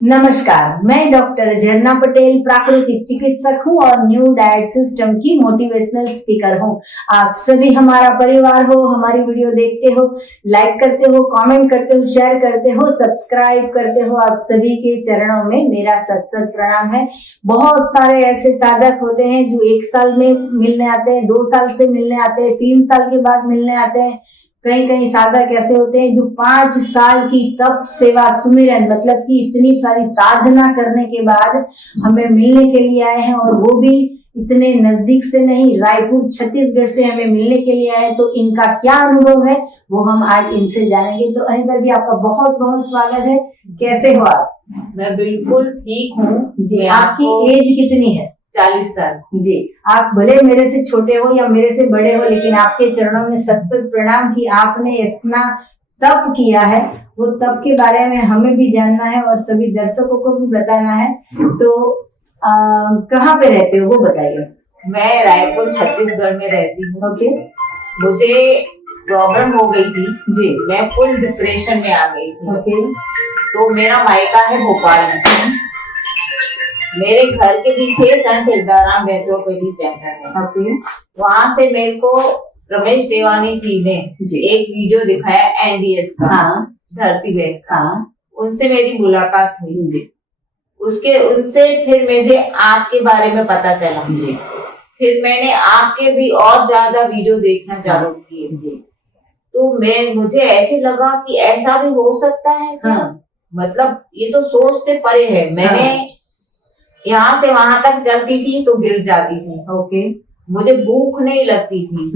नमस्कार, मैं डॉक्टर झरना पटेल प्राकृतिक चिकित्सक हूँ और न्यू डाइट सिस्टम की मोटिवेशनल स्पीकर हूँ। आप सभी हमारा परिवार हो, हमारी वीडियो देखते हो, लाइक करते हो, कमेंट करते हो, शेयर करते हो, सब्सक्राइब करते हो। आप सभी के चरणों में मेरा सत सत प्रणाम है। बहुत सारे ऐसे साधक होते हैं जो 1 साल में मिलने आते हैं, 2 साल से मिलने आते हैं, 3 साल के बाद मिलने आते हैं। कई कई साधक ऐसे होते हैं जो 5 साल की तप सेवा सुमिरन मतलब कि इतनी सारी साधना करने के बाद हमें मिलने के लिए आए हैं, और वो भी इतने नजदीक से नहीं, रायपुर छत्तीसगढ़ से हमें मिलने के लिए आए। तो इनका क्या अनुभव है वो हम आज इनसे जानेंगे। तो अनिता जी, आपका बहुत बहुत स्वागत है। कैसे हो आप? मैं बिल्कुल ठीक हूँ जी। आपकी एज कितनी है? 40 साल। जी। आप भले मेरे से छोटे हो या मेरे से बड़े हो, लेकिन आपके चरणों में सत सत प्रणाम कि आपने इतना तप किया है। वो तप के बारे में हमें भी जानना है और सभी दर्शकों को भी बताना है। तो कहाँ पे रहते हो वो बताइए। मैं रायपुर छत्तीसगढ़ में रहती हूँ। ओके। मुझे प्रॉब्लम हो गई थी जी। मैं फुल डिप्रेशन में आ गई थी। ओके। तो मेरा मायका है भोपाल में। मेरे घर के पीछे संत हिरदाराम नेचुरोपैथी सेंटर है। ओके। वहाँ से मेरे को रमेश देवानी जी ने एक वीडियो दिखाया एनडीएस का। हाँ। धरती में। हाँ। उनसे मेरी मुलाकात हुई जी। उनसे फिर मुझे आपके बारे में पता चला जी। फिर मैंने आपके भी और ज्यादा वीडियो देखना चालू किए जी। तो मुझे ऐसे लगा कि ऐसा भी हो सकता है क्या? हाँ। मतलब ये तो सोच से परे है। मैंने यहाँ से वहां तक चलती थी तो गिर जाती थी। ओके। मुझे भूख नहीं लगती थी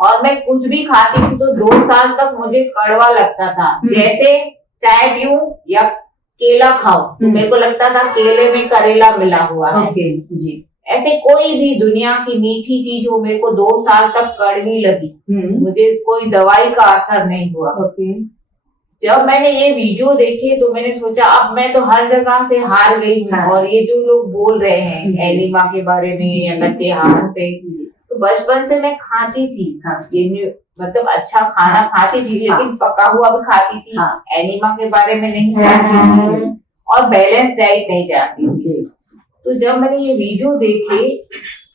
और मैं कुछ भी खाती थी तो 2 साल तक मुझे कड़वा लगता था। जैसे चाय पीऊं या केला खाओ तो मेरे को लगता था केले में करेला मिला हुआ है। ओके जी। ऐसे कोई भी दुनिया की मीठी चीज हो मेरे को 2 साल तक कड़वी लगी। मुझे कोई दवाई का असर नहीं हुआ। ओके। जब मैंने ये वीडियो देखे तो मैंने सोचा अब मैं तो हर जगह से हार गई हूँ। और ये जो लोग बोल रहे हैं एनिमा के बारे में या कच्चे हाथ पे, तो बचपन से मैं खाती थी। ये मतलब अच्छा खाना खाती थी, लेकिन पका हुआ भी खाती थी। एनिमा के बारे में नहीं जानती थी और बैलेंस डाइट नहीं जानती थी। तो जब मैंने ये वीडियो देखे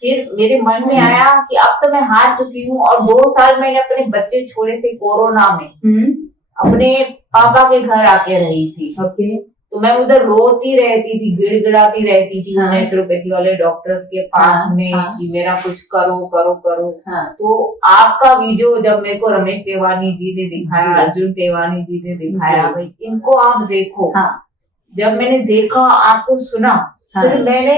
फिर मेरे मन में आया कि अब तो मैं हार चुकी हूँ। और 2 साल मैंने अपने बच्चे छोड़े थे कोरोना में, अपने पापा के घर आके रही थी। ओके। तो मैं उधर रोती रहती थी, गिड़गिड़ाती रहती थी नेचुरोपैथी वाले डॉक्टर्स के पास में कि मेरा कुछ करो करो करो। तो आपका वीडियो जब मेरे को रमेश देवानी जी ने दिखाया, अर्जुन देवानी जी ने दिखाया, भाई इनको आप देखो। जब मैंने देखा, आपको सुना, फिर मैंने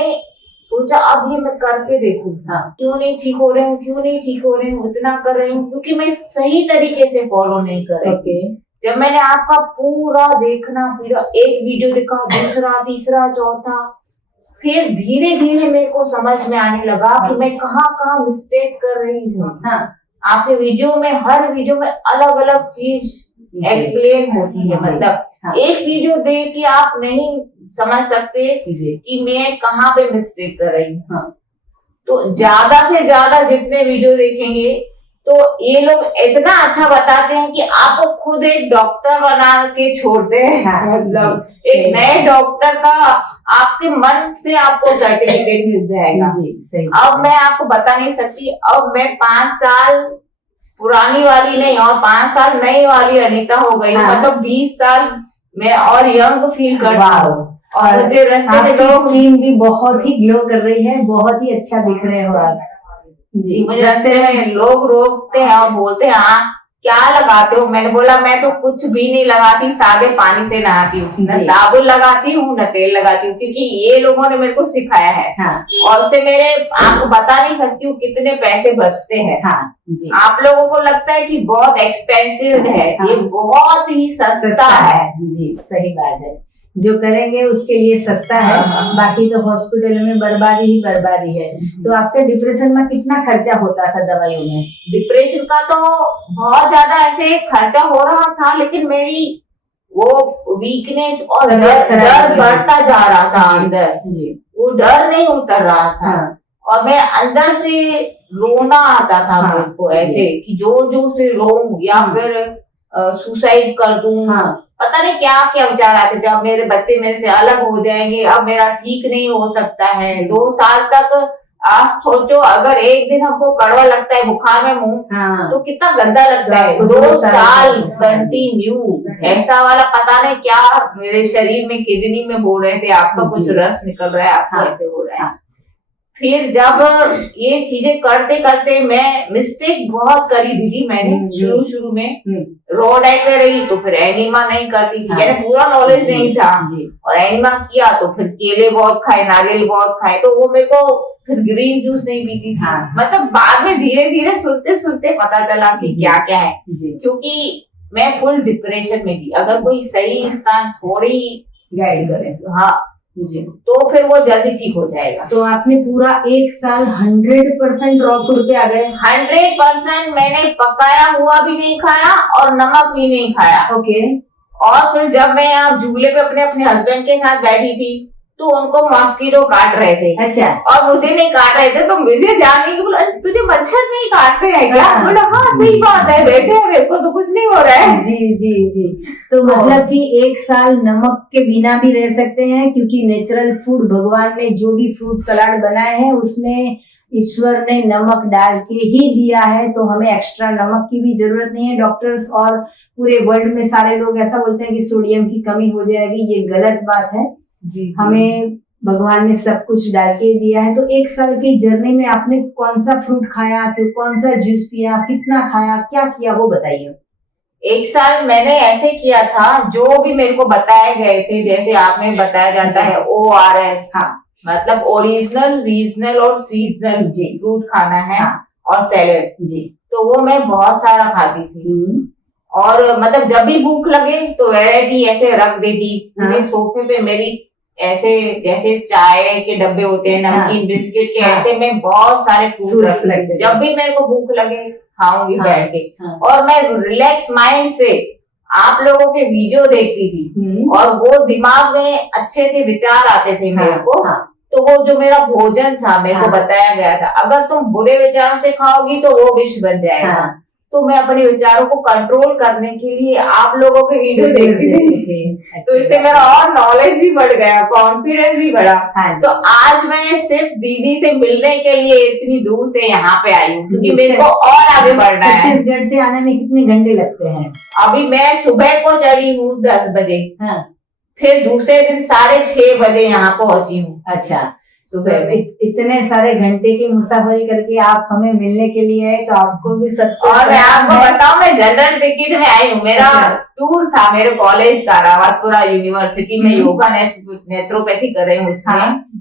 सोचा अब ये मैं करके देखूं। क्यों नहीं ठीक हो रहे हूँ, क्यों नहीं ठीक हो रहे हूँ, इतना कर रही हूँ क्योंकि मैं सही तरीके से फॉलो नहीं कर रही। जब मैंने आपका पूरा देखना, फिर एक वीडियो देखा, दूसरा, तीसरा, चौथा, फिर धीरे धीरे मेरे को समझ में आने लगा कि मैं कहाँ कहाँ मिस्टेक कर रही हूँ। आपके वीडियो में, हर वीडियो में अलग अलग चीज एक्सप्लेन होती है। मतलब एक वीडियो देख के आप नहीं समझ सकते कि मैं कहाँ पे मिस्टेक कर रही हूँ। तो ज्यादा से ज्यादा जितने वीडियो देखेंगे तो ये लोग इतना अच्छा बताते हैं कि आपको खुद एक डॉक्टर बना के छोड़ते हैं। मतलब एक नए डॉक्टर का आपके मन से आपको सर्टिफिकेट मिल जाएगा। अब मैं आपको बता नहीं सकती, अब मैं 5 साल पुरानी वाली नहीं और 5 साल नई वाली अनीता हो गई। मतलब 20 साल मैं और यंग फील कर रहा हूँ। और मुझे रास्ते में लोग स्किन भी बहुत ही ग्लो कर रही है, बहुत ही अच्छा दिख रहे हो आप जी। मुझे रास्ते में लोग रोकते हैं और बोलते हैं आप क्या लगाते हो? मैंने बोला मैं तो कुछ भी नहीं लगाती, सादे पानी से नहाती हूँ, न साबुन लगाती हूँ न तेल लगाती हूँ, क्योंकि ये लोगों ने मेरे को सिखाया है। और उससे मेरे आपको बता नहीं सकती हूँ कितने पैसे बचते हैं। आप लोगों को लगता है कि बहुत एक्सपेंसिव है, ये बहुत ही सस्ता है। जी सही बात है, जो करेंगे उसके लिए सस्ता है। बाकी तो हॉस्पिटल में बर्बादी ही बर्बादी है। तो आपके डिप्रेशन में कितना खर्चा होता था दवाइयों में? डिप्रेशन का तो बहुत ज्यादा ऐसे खर्चा हो रहा था, लेकिन मेरी वो वीकनेस और डर बढ़ता जा रहा था अंदर। वो डर नहीं उतर रहा था। और मैं अंदर से रोना आता था मेरे को, ऐसे कि जोर जोर से रो, या फिर सुसाइड कर दूं, हाँ। पता नहीं क्या क्या विचार आते थे। अब मेरे बच्चे मेरे से अलग हो जाएंगे, अब मेरा ठीक नहीं हो सकता है। 2 साल तक आप सोचो, अगर एक दिन हमको कड़वा लगता है, बुखार में मुंह, हाँ। तो कितना गंदा लगता है। तो 2 साल हाँ। कंटिन्यू ऐसा वाला, पता नहीं क्या मेरे शरीर में, किडनी में बोल रहे थे आपका कुछ रस निकल रहा है, आपको हाँ। ऐसे हो रहा है। फिर जब ये चीजें करते करते मैं मिस्टेक बहुत करी दीदी मैंने शुरू में। रॉ डाइट में रही तो फिर एनिमा नहीं करती थी, यानी पूरा नॉलेज नहीं था। और एनिमा किया तो फिर केले बहुत खाए, नारियल बहुत खाए, तो वो मेरे को फिर ग्रीन जूस नहीं पीती थी। मतलब बाद में धीरे धीरे सुनते सुनते पता चला कि क्या क्या है, क्योंकि मैं फुल डिप्रेशन में थी। अगर कोई सही इंसान थोड़ी गाइड करे, हाँ जी, तो फिर वो जल्दी ठीक हो जाएगा। तो आपने पूरा 1 साल 100% रॉ फूड पे आ गए? 100% मैंने पकाया हुआ भी नहीं खाया और नमक भी नहीं खाया। ओके। और फिर जब मैं अब झूले पे अपने हस्बैंड के साथ बैठी थी तो उनको मॉस्किटो काट रहे थे। अच्छा। और मुझे नहीं काट रहे थे, तो मुझे जानने की बोला, तुझे मच्छर नहीं काटते हैं क्या? बोला हाँ सही बात है बेटे, मेरे को तो कुछ नहीं हो रहा है। जी जी जी। तो मतलब कि 1 साल नमक के बिना भी रह सकते हैं, क्योंकि नेचुरल फूड, भगवान ने जो भी फ्रूट सलाद बनाए हैं उसमें ईश्वर ने नमक डाल के ही दिया है, तो हमें एक्स्ट्रा नमक की भी जरूरत नहीं है। डॉक्टर्स और पूरे वर्ल्ड में सारे लोग ऐसा बोलते हैं कि सोडियम की कमी हो जाएगी, ये गलत बात है। जी। हमें भगवान ने सब कुछ डाल के दिया है। तो 1 साल की जर्नी में आपने कौन सा फ्रूट खाया, फिर कौन सा जूस पिया, कितना खाया, क्या किया, वो बताइए। 1 साल मैंने ऐसे किया था, जो भी मेरे को बताए गए थे, जैसे आप में बताया जाता है ORS, हाँ, मतलब ओरिजिनल, रीजनल और सीजनल जी फ्रूट खाना है। हाँ। और सैलेड जी, तो वो मैं बहुत सारा खाती थी। और मतलब जब भी भूख लगे तो वैरायटी ऐसे रख देती। मेरे सोफे पे मेरी ऐसे जैसे चाय के डब्बे होते हैं, नमकीन बिस्किट के, ऐसे में बहुत सारे फ्रूट रख देती। जब भी मेरे को भूख लगे खाऊंगी बैठ के। और मैं रिलैक्स माइंड से आप लोगों के वीडियो देखती थी, और वो दिमाग में अच्छे अच्छे विचार आते थे मेरे को। तो वो जो मेरा भोजन था, मेरे को बताया गया था, अगर तुम बुरे विचारों से खाओगी तो वो विष बन जाएगा। तो मैं अपने विचारों को कंट्रोल करने के लिए आप लोगों के वीडियो देखती थी। तो इससे मेरा और नॉलेज भी बढ़ गया, कॉन्फिडेंस भी बढ़ा। तो आज मैं सिर्फ दीदी से मिलने के लिए इतनी दूर से यहाँ पे आई हूँ, क्योंकि मेरे को और आगे बढ़ना है। छत्तीसगढ़ से आने में कितने घंटे लगते हैं? अभी मैं सुबह को चढ़ी हूँ 10 बजे, फिर दूसरे दिन 6:30 बजे यहाँ पहुंची हूँ। अच्छा, सुबह में इतने सारे घंटे की मुसाफरी करके आप हमें मिलने के लिए आए, तो आपको भी सबसे। और मैं आपको बताऊं, मैं जनरल टिकट में आई हूँ। मेरा टूर था मेरे कॉलेज का, रावतपुरा यूनिवर्सिटी में योगा नेचुरोपैथी कर रही हूँ उसमें।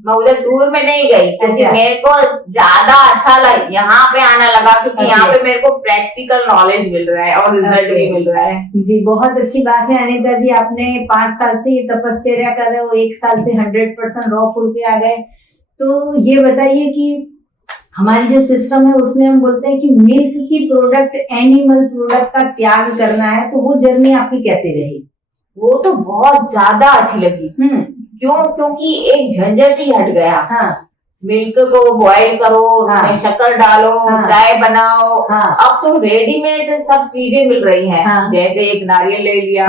मैं उधर टूर में नहीं गई, क्योंकि मेरे को ज्यादा अच्छा लगा यहाँ पे आना लगा, क्योंकि यहाँ पे मेरे को प्रैक्टिकल नॉलेज मिल रहा है और रिजल्ट भी मिल रहा है। जी, बहुत अच्छी बात है अनीता जी। आपने 5 साल से ये तपश्चर्या कर रहे हो, 1 साल से 100% रॉ फूड पे आ गए। तो ये बताइए कि हमारी जो सिस्टम है उसमें हम बोलते हैं कि मिल्क की प्रोडक्ट, एनिमल प्रोडक्ट का त्याग करना है, तो वो जर्नी आपकी कैसी रही? वो तो बहुत ज्यादा अच्छी लगी। क्योंकि एक झंझट ही हट गया। मिल्क को बॉईल करो, उसमें शक्कर डालो, चाय बनाओ। अब तो रेडीमेड सब चीजें मिल रही हैं। जैसे एक नारियल ले लिया,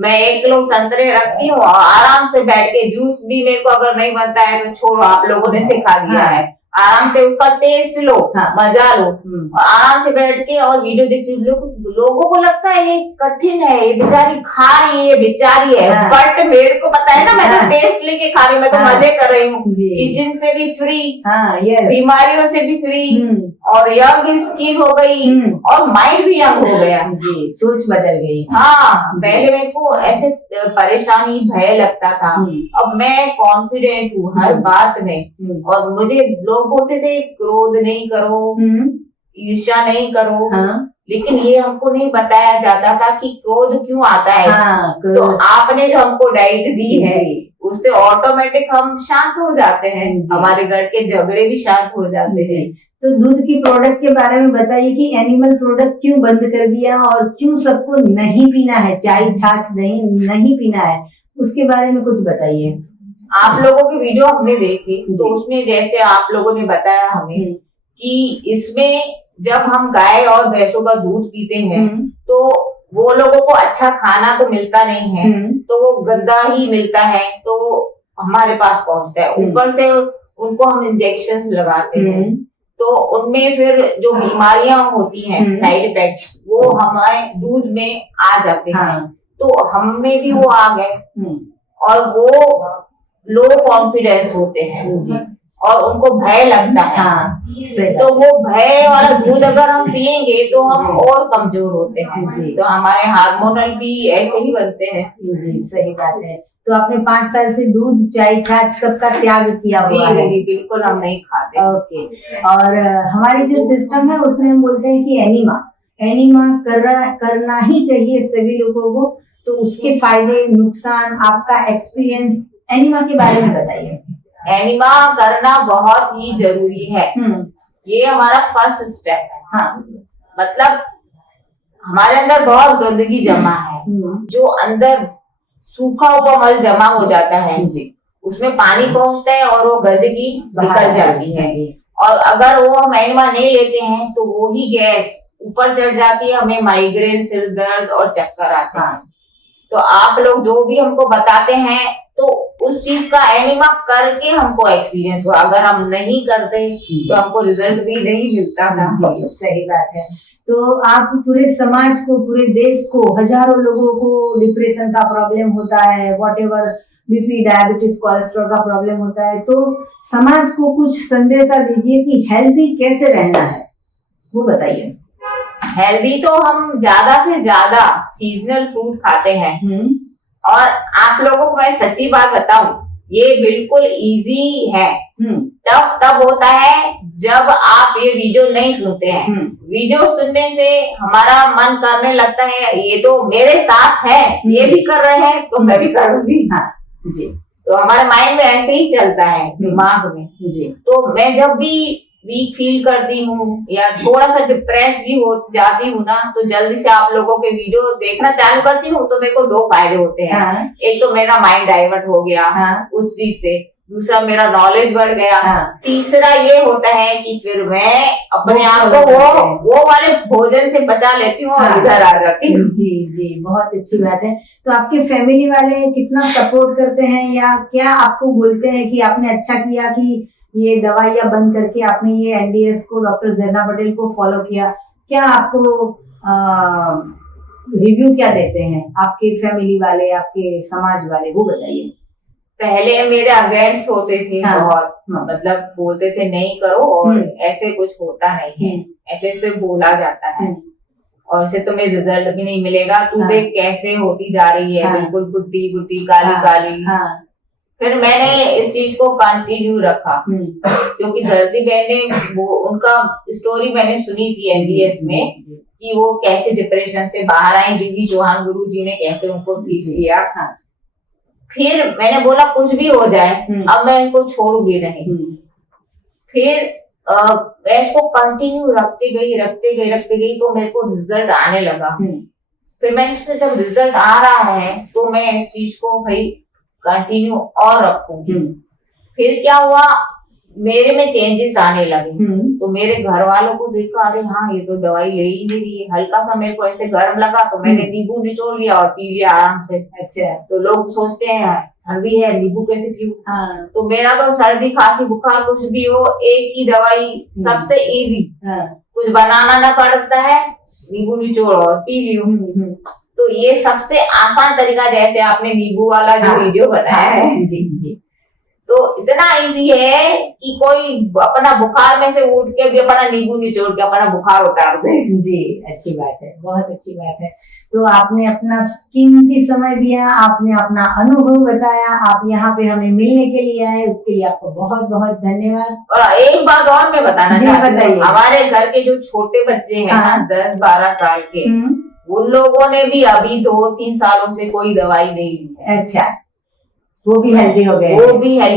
मैं 1 किलो संतरे रखती हूँ, आराम से बैठ के जूस भी, मेरे को अगर नहीं बनता है तो छोड़ो, आप लोगों ने सिखा दिया है, आराम से उसका टेस्ट लो, मजा लो, आराम से बैठ के। और वीडियो देखते लोगों को लगता है ये कठिन है, ये बेचारी खा रही है, ये बेचारी है, बट मेरे को पता है ना, मैं तो टेस्ट लेके खा रही हूँ, मैं तो मजे कर रही हूँ। किचन से भी फ्री, बीमारियों से भी फ्री, और यंग स्किन हो गई, और माइंड भी यंग हो गया। जी, सोच बदल गई। हाँ, पहले मेरे को ऐसे परेशानी, भय लगता था, अब मैं कॉन्फिडेंट हूँ हर बात में। और मुझे लोग बोलते थे क्रोध नहीं करो, ईर्ष्या नहीं करो, लेकिन ये हमको नहीं बताया जाता था कि क्रोध क्यों आता है। तो आपने जो हमको डाइट दी है, उससे ऑटोमेटिक हम शांत हो जाते हैं, हमारे घर के झगड़े भी शांत हो जाते हैं। तो दूध की प्रोडक्ट के बारे में बताइए कि एनिमल प्रोडक्ट क्यों बंद कर दिया, और क्यों सबको नहीं पीना है, चाय छाछ नहीं पीना है, उसके बारे में कुछ बताइए। आप लोगों की वीडियो हमने देखी, तो उसमें जैसे आप लोगों ने बताया हमें कि इसमें जब हम गाय और भैंसों का दूध पीते हैं, तो वो लोगों को अच्छा खाना तो मिलता नहीं है, तो वो गंदा ही मिलता है, तो हमारे पास पहुंचता है। ऊपर से उनको हम इंजेक्शंस लगाते हैं, तो उनमें फिर जो बीमारियां होती हैं, साइड इफेक्ट्स, वो हमारे दूध में आ जाते हैं। तो हम में भी वो आ गए और वो लो कॉन्फिडेंस होते हैं और उनको भय लगता है। तो वो भय वाला दूध अगर हम पिएंगे तो हम और कमजोर होते हैं जी। तो हमारे हार्मोनल भी ऐसे ही बनते हैं जी। सही बात है। तो आपने 5 साल से दूध, चाय, छाछ सबका त्याग किया हुआ है? जी, बिल्कुल हम नहीं खाते। ओके। और हमारी जो सिस्टम है उसमें हम बोलते हैं कि एनीमा करना ही चाहिए सभी लोगों को। तो उसके फायदे, नुकसान, आपका एक्सपीरियंस एनीमा के बारे में बताइए। एनीमा करना बहुत ही जरूरी है। ये हमारा फर्स्ट स्टेप है। हाँ, मतलब हमारे अंदर बहुत गंदगी जमा है, जो अंदर सूखा हुआ मल जमा हो जाता है जी। उसमें पानी पहुंचता है और वो गंदगी निकल जाती है जी। और अगर वो हम एनीमा नहीं लेते हैं तो वो ही गैस ऊपर चढ़ जाती है, हमें माइग्रेन, सिर दर्द और चक्कर आते हैं। तो आप लोग जो भी हमको बताते हैं तो उस चीज का एनीमा करके हमको एक्सपीरियंस हुआ। अगर हम नहीं करते तो हमको रिजल्ट भी नहीं मिलता था। सही बात है। तो आप पूरे समाज को, पूरे देश को, हजारों लोगों को डिप्रेशन का प्रॉब्लम होता है, व्हाटएवर, बीपी, डायबिटीज, कोलेस्ट्रॉल का प्रॉब्लम होता है, तो समाज को कुछ संदेशा दीजिए कि हेल्दी कैसे रहना है, वो बताइए। हेल्दी तो हम ज्यादा से ज्यादा सीजनल फ्रूट खाते हैं। और आप लोगों को मैं सच्ची बात बताऊं, ये बिल्कुल इजी है। टफ तब होता है जब आप ये वीडियो नहीं सुनते हैं। वीडियो सुनने से हमारा मन करने लगता है ये तो मेरे साथ है, ये भी कर रहे हैं तो मैं भी करूंगी। हाँ जी। तो हमारे माइंड में ऐसे ही चलता है, दिमाग में जी। तो मैं जब भी वीक फील करती हूँ या थोड़ा सा डिप्रेस भी हो जाती हूँ ना, तो जल्दी से आप लोगों के वीडियो देखना चालू करती हूँ। तो मेरे को 2 फायदे होते हैं। एक तो मेरा माइंड डाइवर्ट हो गया उस चीज से, दूसरा मेरा नॉलेज बढ़ गया। तीसरा ये होता है कि फिर मैं अपने आप को वो वाले भोजन से बचा लेती हूँ और इधर आ जाती हूँ। जी जी, बहुत अच्छी बात है। तो आपके फैमिली वाले कितना सपोर्ट करते हैं या क्या आपको बोलते हैं कि आपने अच्छा किया कि ये दवाइयाँ बंद करके आपने ये एनडीएस को, डॉक्टर झरना पटेल को फॉलो किया? क्या आपको रिव्यू क्या देते हैं आपके फैमिली वाले, आपके समाज वाले, वो बताइए। पहले मेरे अगेंस्ट होते थे बहुत, मतलब बोलते थे नहीं करो और ऐसे कुछ होता नहीं है, ऐसे बोला जाता है और इससे तुम्हें रिजल्ट भी नहीं मिलेगा, तू देख कैसे होती जा रही है, बिल्कुल बुड्ढी बुड्ढी काली काली। फिर मैंने इस चीज को कंटिन्यू रखा क्योंकि धरती बहन ने वो उनका स्टोरी मैंने सुनी थी एनजीएस में कि वो कैसे डिप्रेशन से बाहर आई, जीवी चौहान गुरु जी ने कैसे उनको ठीक किया। फिर मैंने बोला कुछ भी हो जाए अब मैं इनको छोड़ूंगी नहीं। फिर मैं इसको कंटिन्यू रखते गई तो मेरे को रिजल्ट आने लगा। फिर मैंने सोचा जब रिजल्ट आ रहा है तो मैं इस चीज को भाई कंटिन्यू और रखूंगी। फिर क्या हुआ, मेरे में चेंजेस आने लगे। तो मेरे घर वालों को देखा, अरे हाँ ये तो दवाई ले ही नहीं रही है। हल्का सा मेरे को ऐसे गर्म लगा तो मैंने नींबू निचोड़ लिया और पी लिया आराम से। अच्छा। तो लोग सोचते हैं सर्दी है नींबू कैसे पीऊं। तो मेरा तो सर्दी खांसी बुखार कुछ भी हो, एक ही दवाई सबसे इजी, कुछ बनाना ना पड़ता है, नींबू निचोड़ और पी लियो। तो ये सबसे आसान तरीका, जैसे आपने नींबू वाला जो वीडियो बनाया है जी जी, तो इतना इजी है कि कोई अपना बुखार में से उठ के भी अपना नींबू निचोड़ के अपना बुखार उतार दे। जी, अच्छी बात है, बहुत अच्छी बात है। तो आपने अपना कीमती समय दिया, आपने अपना अनुभव बताया, आप यहाँ पे हमें मिलने के लिए आए, उसके लिए आपको बहुत बहुत धन्यवाद। और एक बात और मैं बताना चाहती हूँ, हमारे घर के जो छोटे बच्चे हैं 10-12 साल के, उन लोगों ने भी अभी 2-3 सालों से कोई दवाई नहीं ली है। अच्छा, वो भी हेल्दी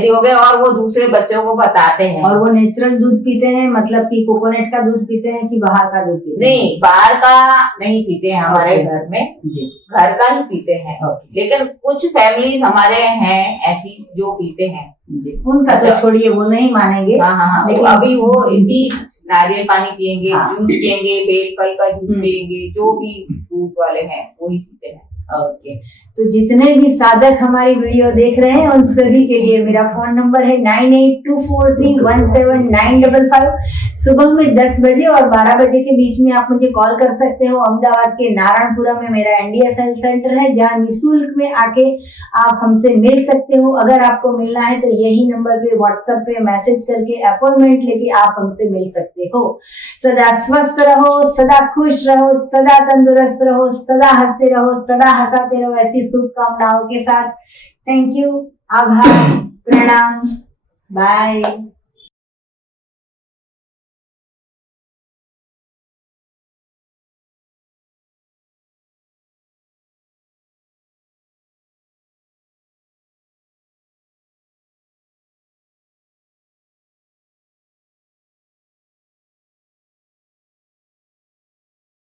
हो गए और वो दूसरे बच्चों को बताते हैं। और वो नेचुरल दूध पीते हैं, मतलब कि कोकोनट का दूध पीते हैं कि बाहर का दूध पीते हैं? नहीं, बाहर का नहीं पीते हैं हमारे घर में जी, घर का ही पीते हैं। लेकिन कुछ फैमिलीज हमारे हैं ऐसी जो पीते हैं जी, उनका तो छोड़िए, वो नहीं मानेंगे। हाँ, लेकिन अभी वो इसी नारियल पानी पियेंगे, जूस पियेंगे, बेल फल का जूस पियेंगे, जो भी दूध वाले हैं वही पीते हैं। ओके, तो जितने भी साधक हमारी वीडियो देख रहे हैं उन सभी के लिए मेरा फोन नंबर है 9824317955। सुबह में 10 बजे और 12 बजे के बीच में आप मुझे कॉल कर सकते हो। अहमदाबाद के नारायणपुरा में मेरा एनडीएस हेल्थ सेंटर है, जहां निःशुल्क में आके आप हमसे मिल सकते हो। अगर आपको मिलना है तो यही नंबर पे व्हाट्सएप पे मैसेज करके अपॉइंटमेंट लेके आप हमसे मिल सकते हो। सदा स्वस्थ रहो, सदा खुश रहो, सदा तंदुरुस्त रहो, सदा हंसते रहो, सदा हंसाते रहो, ऐसी शुभकामनाओं के साथ। थैंक यू, आभार, प्रणाम, बाय।